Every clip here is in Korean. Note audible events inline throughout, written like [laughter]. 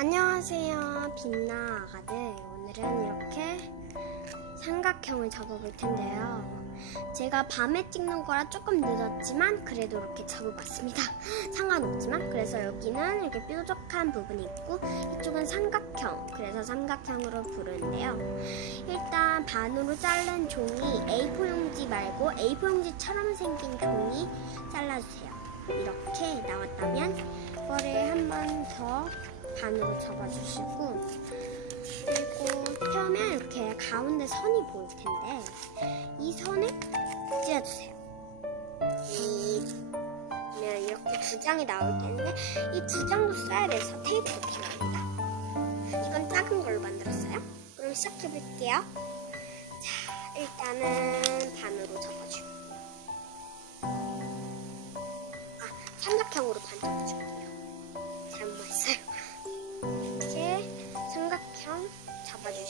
안녕하세요. 빛나 아가들. 오늘은 이렇게 삼각형을 잡아볼 텐데요. 제가 밤에 찍는 거라 조금 늦었지만 그래도 이렇게 잡아봤습니다. [laughs] 상관없지만 그래서 여기는 이렇게 뾰족한 부분이 있고 이쪽은 삼각형. 그래서 삼각형으로 부르는데요. 일단 반으로 자른 종이 A4 용지 말고 A4 용지처럼 생긴 종이 잘라주세요. 이렇게 나왔다면 이거를 한 번 더 반으로 접어주시고 그리고 펴면 이렇게 가운데 선이 보일 텐데 이 선을 찢어주세요. 이 그러면 이렇게 두 장이 나올 텐데 이 두 장도 써야 돼서 테이프가 필요합니다. 이건 작은 걸로 만들었어요. 그럼 시작해 볼게요. 자, 일단은 반으로 접어줄게요. 아, 삼각형으로 반 접어줄게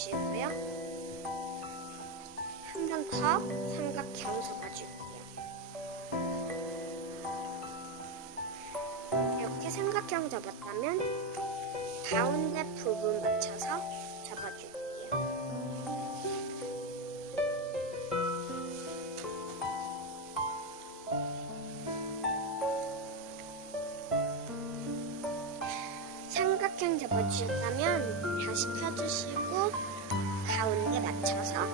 주시고요. 한번더 삼각형 잡아줄게요. 이렇게 삼각형 잡았다면 가운데 부분 맞춰서 잡아줄게요. 삼각형 잡아주셨다면 다시 펴주시고 가운데 맞춰서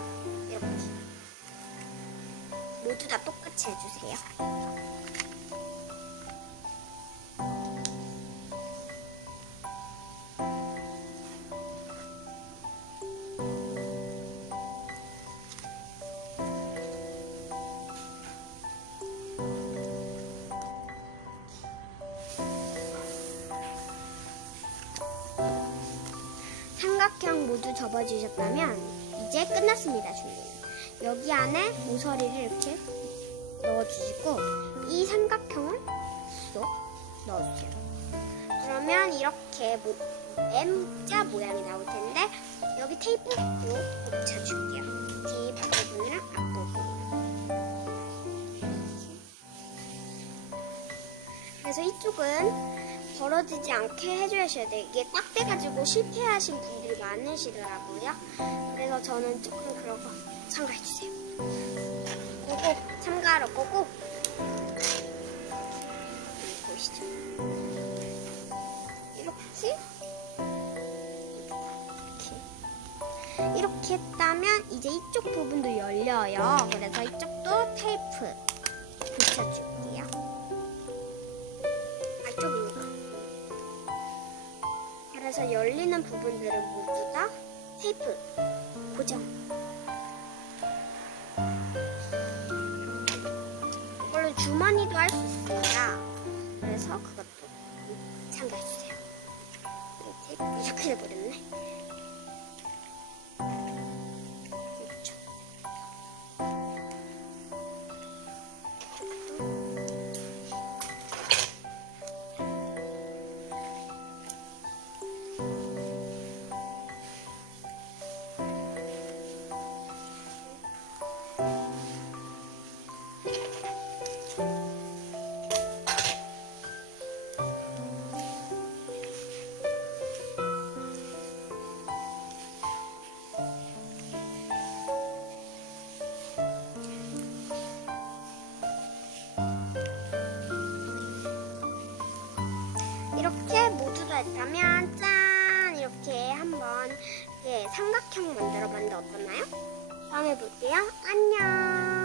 이렇게 모두 다 똑같이 해주세요. 삼각형 모두 접어주셨다면 이제 끝났습니다 준비는 여기 안에 모서리를 이렇게 넣어주시고 이 삼각형을 쏙 넣어주세요. 그러면 이렇게 모, M자 모양이 나올 텐데 여기 테이프로 붙여줄게요. 테이프 부분이랑 앞부분. 그래서 이쪽은 벌어지지 않게 해주셔야 돼요. 이게 꽉 빼가지고 실패하신 분들이 많으시더라고요. 그래서 저는 조금 그런 거 참가해주세요. 꼭 참가하러 꼬고 보시죠. 이렇게 이렇게 했다면 이제 이쪽 부분도 열려요. 그래서 이쪽도 테이프 붙여줄게 그래서 열리는 부분들은 모두 다 테이프 고정. 이걸로 주머니도 할 수 있습니다. 그래서 그것도 참고해주세요. 테이프 이렇게 해버렸네. 삼각형 만들어 봤는데 어떠나요? 다음에 볼게요. 안녕.